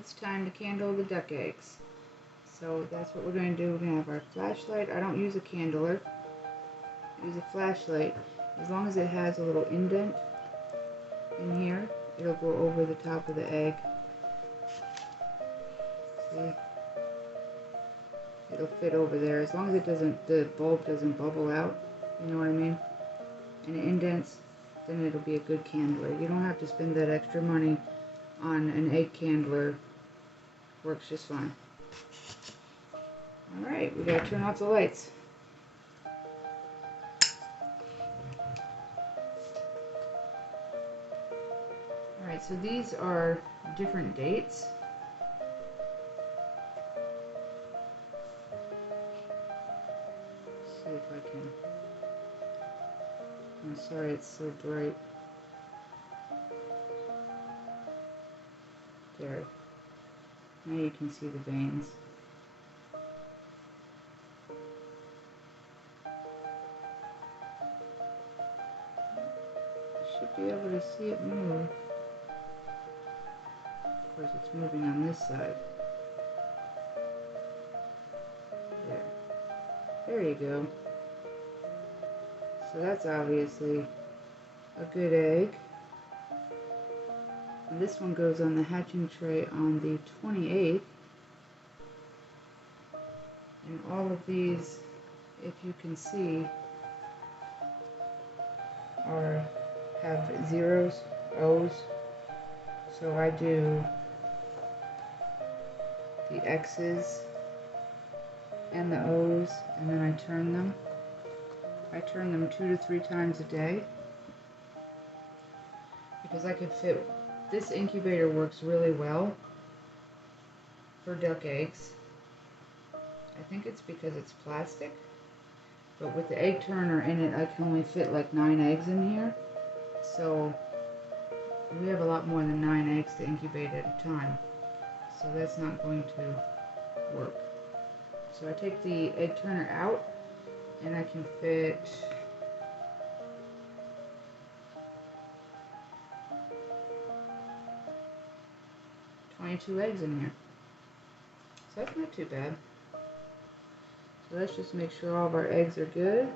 it's time to candle the duck eggs. So that's what we're going to do. We're going to have our flashlight. I don't use a candler. I use a flashlight. As long as it has a little indent in here, it'll go over the top of the egg. See? It'll fit over there. As long as it doesn't, the bulb doesn't bubble out. You know what I mean? And it indents, then it'll be a good candler. You don't have to spend that extra money on an egg candler. Works just fine. Alright, we gotta turn off the lights. Alright, so these are different dates. Let's see if I can. I'm sorry it's so bright. There. Now you can see the veins. Should be able to see it move. Of course, it's moving on this side. There. There you go. So that's obviously a good egg. And this one goes on the hatching tray on the 28th. And all of these, if you can see, have zeros, O's. So I do the X's and the O's, and then I turn them. I turn them 2 to 3 times a day because I can fit. This incubator works really well for duck eggs. I think it's because it's plastic, but with the egg turner in it, I can only fit like 9 eggs in here. So we have a lot more than 9 eggs to incubate at a time. So that's not going to work. So I take the egg turner out and I can fit 22 eggs in here. So that's not too bad. So let's just make sure all of our eggs are good.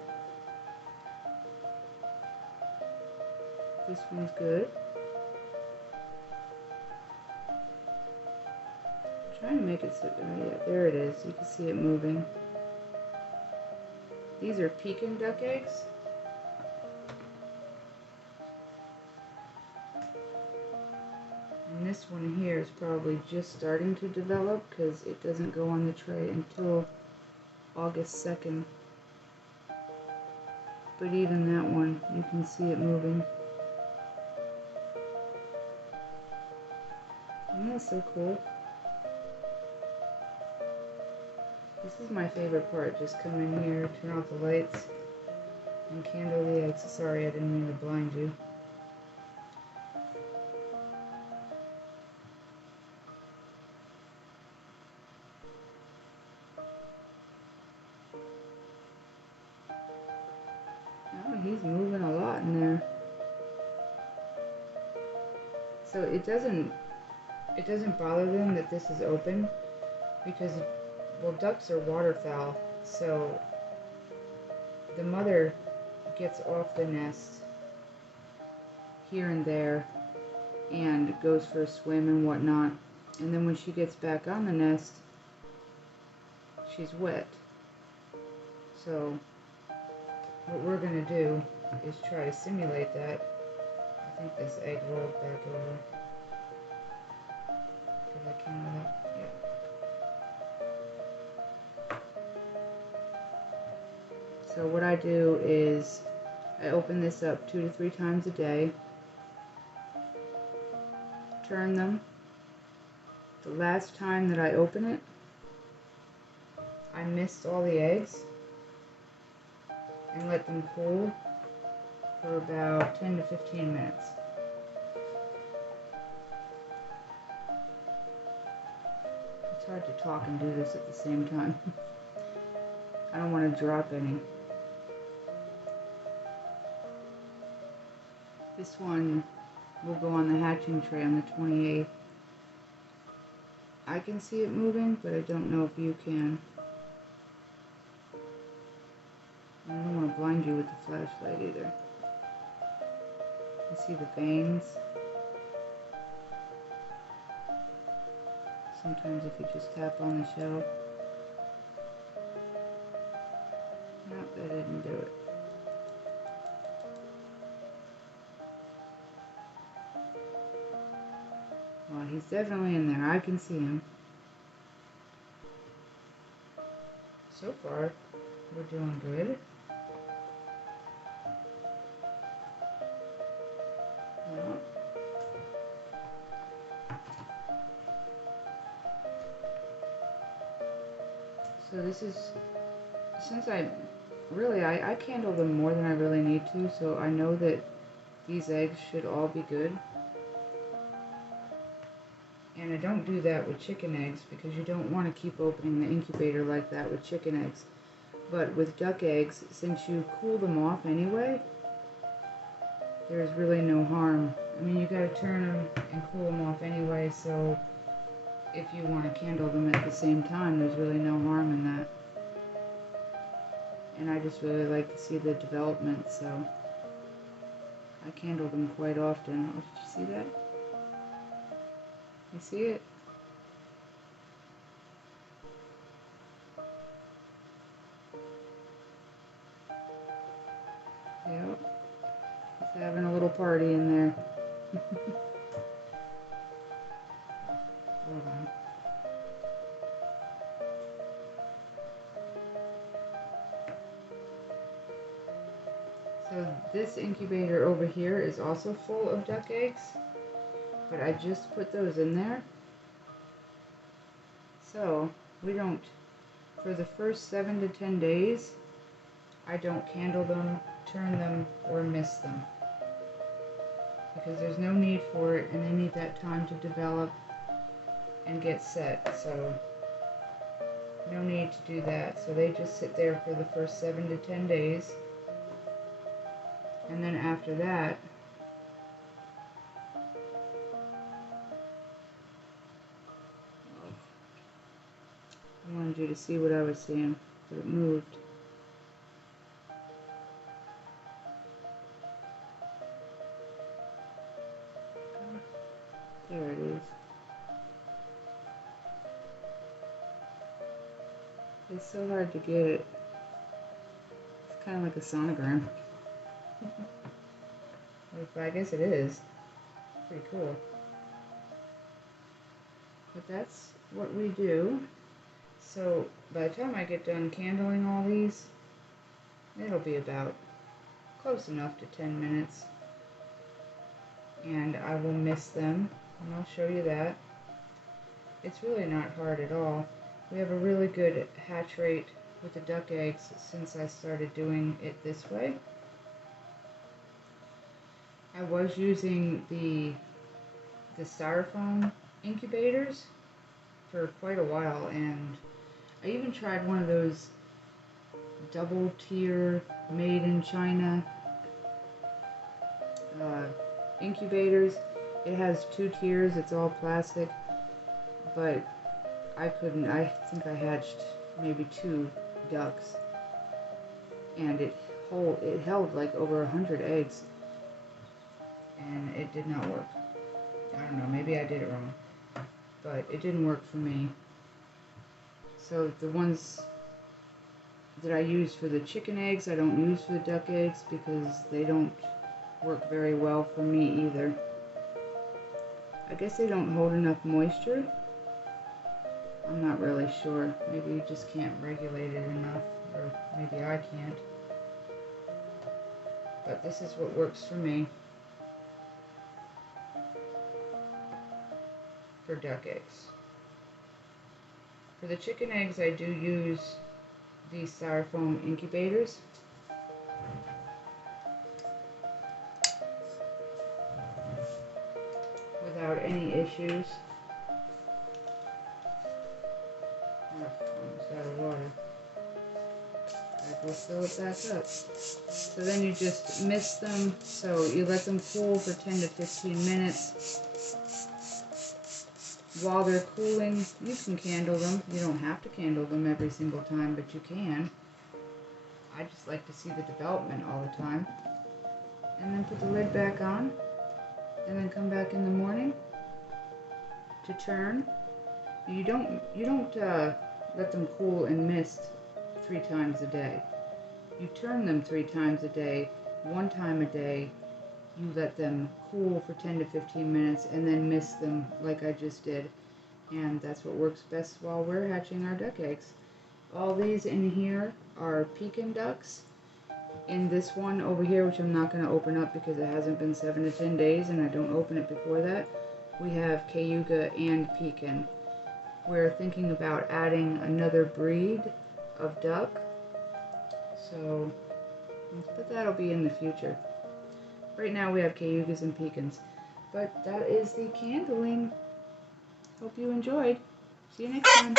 This one's good. I'm trying to make it so, oh yeah, there it is. You can see it moving. These are Pekin duck eggs. And this one here is probably just starting to develop because it doesn't go on the tray until August 2nd. But even that one, you can see it moving. Isn't that so cool? This is my favorite part, just come in here, turn off the lights, and candle the eggs. Sorry, I didn't mean to blind you. Oh, he's moving a lot in there. So it doesn't bother them that this is open because, well, ducks are waterfowl, so the mother gets off the nest here and there and goes for a swim and whatnot, and then when she gets back on the nest, she's wet. So what we're going to do is try to simulate that. I think this egg rolled back over. Because I came up, yeah. So what I do is I open this up 2 to 3 times a day. Turn them. The last time that I open it, I missed all the eggs and let them cool for about 10 to 15 minutes. It's hard to talk and do this at the same time. I don't want to drop any. This one will go on the hatching tray on the 28th. I can see it moving, but I don't know if you can. I don't want to blind you with the flashlight either. You see the veins? Sometimes if you just tap on the shell. Nope, that didn't do it. Well, he's definitely in there. I can see him. So far, we're doing good. Well, so this is, since I candle them more than I really need to, so I know that these eggs should all be good. And I don't do that with chicken eggs because you don't want to keep opening the incubator like that with chicken eggs. But with duck eggs, since you cool them off anyway, there's really no harm. I mean, you gotta turn them and cool them off anyway, so if you want to candle them at the same time, there's really no harm in that. And I just really like to see the development, so I candle them quite often. Oh, did you see that? You see it? Yep. He's having a little party in there. Hold on. So this incubator over here is also full of duck eggs, but I just put those in there. So we don't, for the first 7 to 10 days, I don't candle them, turn them, or mist them. Because there's no need for it, and they need that time to develop and get set, so no need to do that. So they just sit there for the first 7 to 10 days, and then after that, I wanted you to see what I was seeing, but it moved. There it is. It's so hard to get it. It's kind of like a sonogram. I guess it is. Pretty cool. But that's what we do. So by the time I get done candling all these, it'll be about close enough to 10 minutes. And I will mist them, and I'll show you that. It's really not hard at all. We have a really good hatch rate with the duck eggs since I started doing it this way. I was using the styrofoam incubators for quite a while, and I even tried one of those double tier made in China incubators. It has 2 tiers, it's all plastic, but I think I hatched maybe 2 ducks, and it held like over 100 eggs, and it did not work. I don't know, maybe I did it wrong, but it didn't work for me. So the ones that I use for the chicken eggs, I don't use for the duck eggs because they don't work very well for me either. I guess they don't hold enough moisture. I'm not really sure. Maybe you just can't regulate it enough, or maybe I can't. But this is what works for me for duck eggs. For the chicken eggs, I do use these styrofoam incubators. Without any issues. Almost out of water. Alright, we'll fill it back up. So then you just mist them, so you let them cool for 10 to 15 minutes. while they're cooling, you can candle them. You don't have to candle them every single time, but you can. I just like to see the development all the time. And then put the lid back on, and then come back in the morning to turn. You don't let them cool and mist 3 times a day. You turn them 3 times a day. 1 time a day, you let them cool for 10 to 15 minutes and then mist them like I just did. And that's what works best while we're hatching our duck eggs. All these in here are Pekin ducks. In this one over here, which I'm not going to open up because it hasn't been 7 to 10 days and I don't open it before that, we have Cayuga and Pekin. We're thinking about adding another breed of duck, but that'll be in the future. Right now we have Cayugas and Pekins, but that is the candling. Hope you enjoyed. See you next time.